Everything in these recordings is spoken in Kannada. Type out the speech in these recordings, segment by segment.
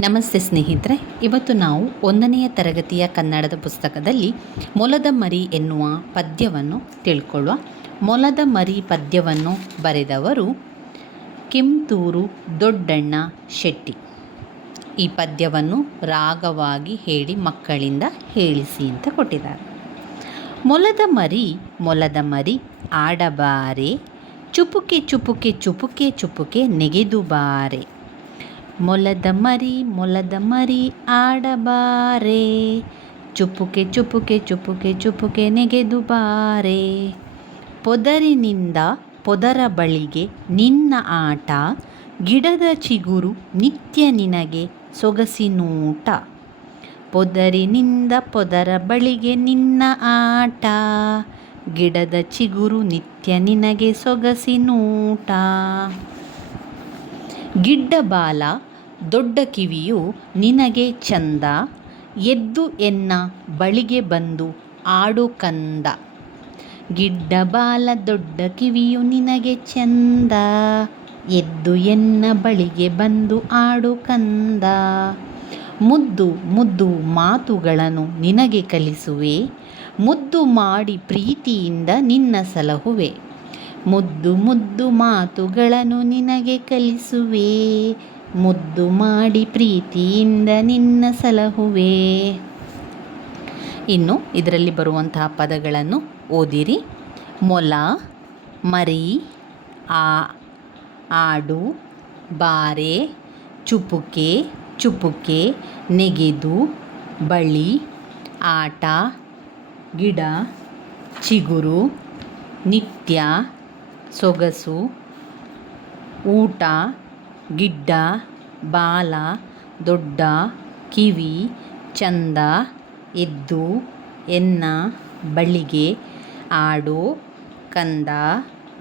ನಮಸ್ತೆ ಸ್ನೇಹಿತರೆ, ಇವತ್ತು ನಾವು ಒಂದನೆಯ ತರಗತಿಯ ಕನ್ನಡದ ಪುಸ್ತಕದಲ್ಲಿ ಮೊಲದ ಮರಿ ಎನ್ನುವ ಪದ್ಯವನ್ನು ತಿಳ್ಕೊಳ್ಳುವ ಮೊಲದ ಮರಿ ಪದ್ಯವನ್ನು ಬರೆದವರು ಕೆಂತೂರು ದೊಡ್ಡಣ್ಣ ಶೆಟ್ಟಿ. ಈ ಪದ್ಯವನ್ನು ರಾಗವಾಗಿ ಹೇಳಿ ಮಕ್ಕಳಿಂದ ಹೇಳಿಸಿ ಅಂತ ಕೊಟ್ಟಿದ್ದಾರೆ. ಮೊಲದ ಮರಿ ಮೊಲದ ಮರಿ, ಆಡಬಾರೆ, ಚುಪುಕೆ ಚುಪುಕೆ ಚುಪುಕೆ ಚುಪುಕೆ ನೆಗೆದು ಬಾರೆ. ಮೊಲದ ಮರಿ ಮೊಲದ ಮರಿ ಆಡಬಾರೆ. ಚುಪುಕೆ ಚುಪುಕೆ ಚುಪುಕೆ ಚುಪುಕೆ ನೆಗೆದು ಬಾರೆ. ಪೊದರಿನಿಂದ ಪೊದರ ಬಳಿಗೆ ನಿನ್ನ ಆಟ, ಗಿಡದ ಚಿಗುರು ನಿತ್ಯ ನಿನಗೆ ಸೊಗಸಿನೂಟ ಪೊದರಿನಿಂದ ಪೊದರ ಬಳಿಗೆ ನಿನ್ನ ಆಟ, ಗಿಡದ ಚಿಗುರು ನಿತ್ಯ ನಿನಗೆ ಸೊಗಸಿನೂಟ ಗಿಡ್ಡ ಬಾಲ ದೊಡ್ಡ ಕಿವಿಯು ನಿನಗೆ ಚಂದ, ಎದ್ದು ಎನ್ನ ಬಳಿಗೆ ಬಂದು ಆಡು ಕಂದ. ಗಿಡ್ಡ ಬಾಲ ದೊಡ್ಡ ಕಿವಿಯು ನಿನಗೆ ಚಂದ, ಎದ್ದು ಎನ್ನ ಬಳಿಗೆ ಬಂದು ಆಡು ಕಂದ. ಮುದ್ದು ಮುದ್ದು ಮಾತುಗಳನ್ನು ನಿನಗೆ ಕಲಿಸುವೆ, ಮುದ್ದು ಮಾಡಿ ಪ್ರೀತಿಯಿಂದ ನಿನ್ನ ಸಲಹುವೆ. ಮುದ್ದು ಮುದ್ದು ಮಾತುಗಳನ್ನು ನಿನಗೆ ಕಲಿಸುವೆ ಮುದ್ದು ಮಾಡಿ ಪ್ರೀತಿಯಿಂದ ನಿನ್ನ ಸಲಹುವೆ. ಇನ್ನು ಇದರಲ್ಲಿ ಬರುವಂತಹ ಪದಗಳನ್ನು ಓದಿರಿ. ಮೊಲ, ಮರಿ, ಆ, ಆಡು, ಬಾರೆ, ಚುಪುಕೆ ಚುಪುಕೆ, ನೆಗೆದು, ಬಳಿ, ಆಟ, ಗಿಡ, ಚಿಗುರು, ನಿತ್ಯ, ಸೊಗಸು, ಊಟ ಗಿಡ್ಡ, ಬಾಲ, ದೊಡ್ಡ, ಕಿವಿ, ಚಂದ, ಎದ್ದು, ಎನ್ನ, ಬಳಿಗೆ, ಆಡು, ಕಂದ,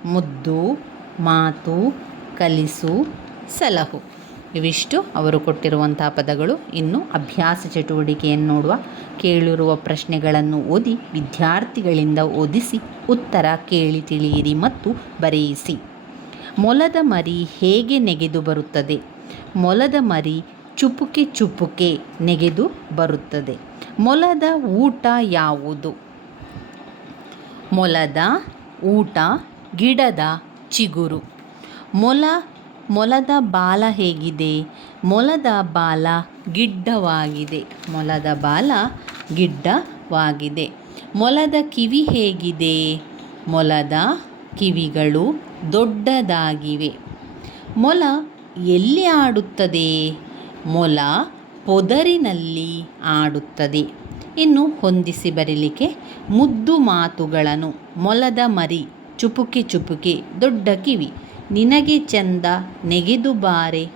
ಮುದ್ದು, ಮಾತು, ಕಲಿಸು, ಸಲಹು. ಇವಿಷ್ಟು ಅವರು ಕೊಟ್ಟಿರುವಂತಹ ಪದಗಳು. ಇನ್ನು ಅಭ್ಯಾಸ ಚಟುವಟಿಕೆಯನ್ನು ನೋಡುವ, ಕೇಳಿರುವ ಪ್ರಶ್ನೆಗಳನ್ನು ಓದಿ, ವಿದ್ಯಾರ್ಥಿಗಳಿಂದ ಓದಿಸಿ, ಉತ್ತರ ಕೇಳಿ ತಿಳಿಯಿರಿ ಮತ್ತು ಬರೆಯಿಸಿ. ಮೊಲದ ಮರಿ ಹೇಗೆ ನೆಗೆದು ಬರುತ್ತದೆ? ಮೊಲದ ಮರಿ ಚುಪುಕೆ ಚುಪುಕೆ ನೆಗೆದು ಬರುತ್ತದೆ. ಮೊಲದ ಊಟ ಯಾವುದು? ಮೊಲದ ಊಟ ಗಿಡದ ಚಿಗುರು. ಮೊಲ, ಮೊಲದ ಬಾಲ ಹೇಗಿದೆ? ಮೊಲದ ಬಾಲ ಗಿಡ್ಡವಾಗಿದೆ. ಮೊಲದ ಬಾಲ ಗಿಡ್ಡವಾಗಿದೆ. ಮೊಲದ ಕಿವಿ ಹೇಗಿದೆ? ಮೊಲದ ಕಿವಿಗಳು ದೊಡ್ಡದಾಗಿವೆ. ಮೊಲ ಎಲ್ಲಿ ಆಡುತ್ತದೆ? ಮೊಲ ಪೊದರಿನಲ್ಲಿ ಆಡುತ್ತದೆ. ಇನ್ನು ಹೊಂದಿಸಿ ಬರೀಲಿಕ್ಕೆ ಮುದ್ದು ಮಾತುಗಳನ್ನು. ಮೊಲದ ಮರಿ ಚುಪುಕಿ ಚುಪುಕಿ ದೊಡ್ಡ ಕಿವಿ. ನಿನಗೆ ಚಂದ ನೆಗೆದು ಬಾರೆ,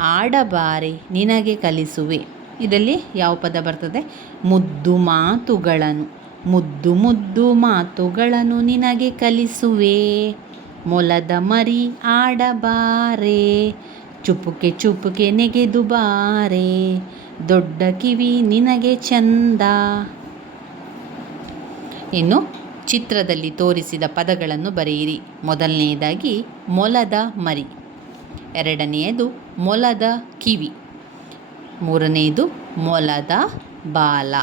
ಆಡಬಾರೆ ನಿನಗೆ ಕಲಿಸುವೆ. ಇದರಲ್ಲಿ ಯಾವ ಪದ ಬರ್ತದೆ? ಮುದ್ದು ಮಾತುಗಳನ್ನು. ಮುದ್ದು ಮುದ್ದು ಮಾತುಗಳನ್ನು ನಿನಗೆ ಕಲಿಸುವೆ. ಮೊಲದ ಮರಿ ಆಡಬಾರೆ. ಚುಪುಕೆ ಚುಪುಕೆ ನೆಗೆದು ಬಾರೆ. ದೊಡ್ಡ ಕಿವಿ ನಿನಗೆ ಚಂದ. ಇನ್ನು ಚಿತ್ರದಲ್ಲಿ ತೋರಿಸಿದ ಪದಗಳನ್ನು ಬರೆಯಿರಿ. ಮೊದಲನೆಯದಾಗಿ ಮೊಲದ ಮರಿ. ಎರಡನೆಯದು ಮೊಲದ ಕಿವಿ. ಮೂರನೆಯದು ಮೊಲದ ಬಾಲ.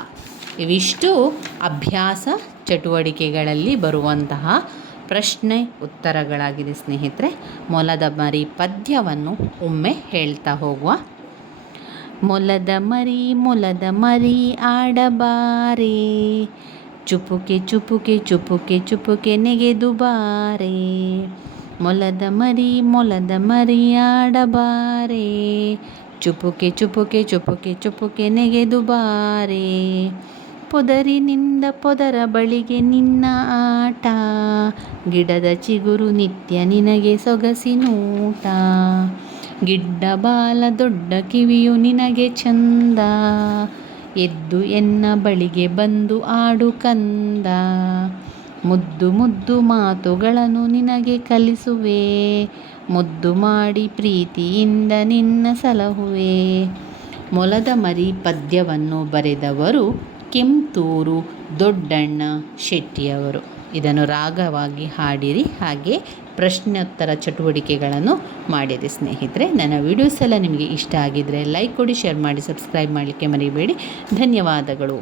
ಇವಿಷ್ಟು ಅಭ್ಯಾಸ ಚಟುವಟಿಕೆಗಳಲ್ಲಿ ಬರುವಂತಹ ಪ್ರಶ್ನೆ ಉತ್ತರಗಳಾಗಿದೆ ಸ್ನೇಹಿತರೆ. ಮೊಲದ ಮರಿ ಪದ್ಯವನ್ನು ಒಮ್ಮೆ ಹೇಳ್ತಾ ಹೋಗುವ. ಮೊಲದ ಮರಿ ಮೊಲದ ಮರಿ ಆಡಬಾರೆ. ಚುಪುಕೆ ಚುಪುಕೆ ಚುಪುಕೆ ಚುಪುಕೆ ನೆಗೆದು ಬಾರೆ. ಮೊಲದ ಮರಿ ಮೊಲದ ಮರಿ ಆಡಬಾರೆ. ಚುಪುಕೆ ಚುಪುಕೆ ಚುಪುಕೆ ಚುಪುಕೆ ನೆಗೆದು ಬಾರೆ. ಪೊದರಿನಿಂದ ಪೊದರ ಬಳಿಗೆ ನಿನ್ನ ಆಟ. ಗಿಡದ ಚಿಗುರು ನಿತ್ಯ ನಿನಗೆ ಸೊಗಸಿನೂಟ ಗಿಡ್ಡ ಬಾಲ ದೊಡ್ಡ ಕಿವಿಯು ನಿನಗೆ ಚಂದ. ಎದ್ದು ಎನ್ನ ಬಳಿಗೆ ಬಂದು ಆಡು ಕಂದ. ಮುದ್ದು ಮುದ್ದು ಮಾತುಗಳನ್ನು ನಿನಗೆ ಕಲಿಸುವೆ. ಮುದ್ದು ಮಾಡಿ ಪ್ರೀತಿಯಿಂದ ನಿನ್ನ ಸಲಹುವೆ. ಮೊಲದ ಮರಿ ಪದ್ಯವನ್ನು ಬರೆದವರು ಕೆಂತೂರು ದೊಡ್ಡಣ್ಣ ಶೆಟ್ಟಿಯವರು. ಇದನ್ನು ರಾಗವಾಗಿ ಹಾಡಿರಿ, ಹಾಗೆ ಪ್ರಶ್ನೋತ್ತರ ಚಟುವಟಿಕೆಗಳನ್ನು ಮಾಡಿದೆ ಸ್ನೇಹಿತರೆ. ನನ್ನ ವೀಡಿಯೋಸ್ ಎಲ್ಲ ನಿಮಗೆ ಇಷ್ಟ ಆಗಿದ್ದರೆ ಲೈಕ್ ಕೊಡಿ ಶೇರ್ ಮಾಡಿ ಸಬ್ಸ್ಕ್ರೈಬ್ ಮಾಡಲಿಕ್ಕೆ ಮರಿಬೇಡಿ. ಧನ್ಯವಾದಗಳು.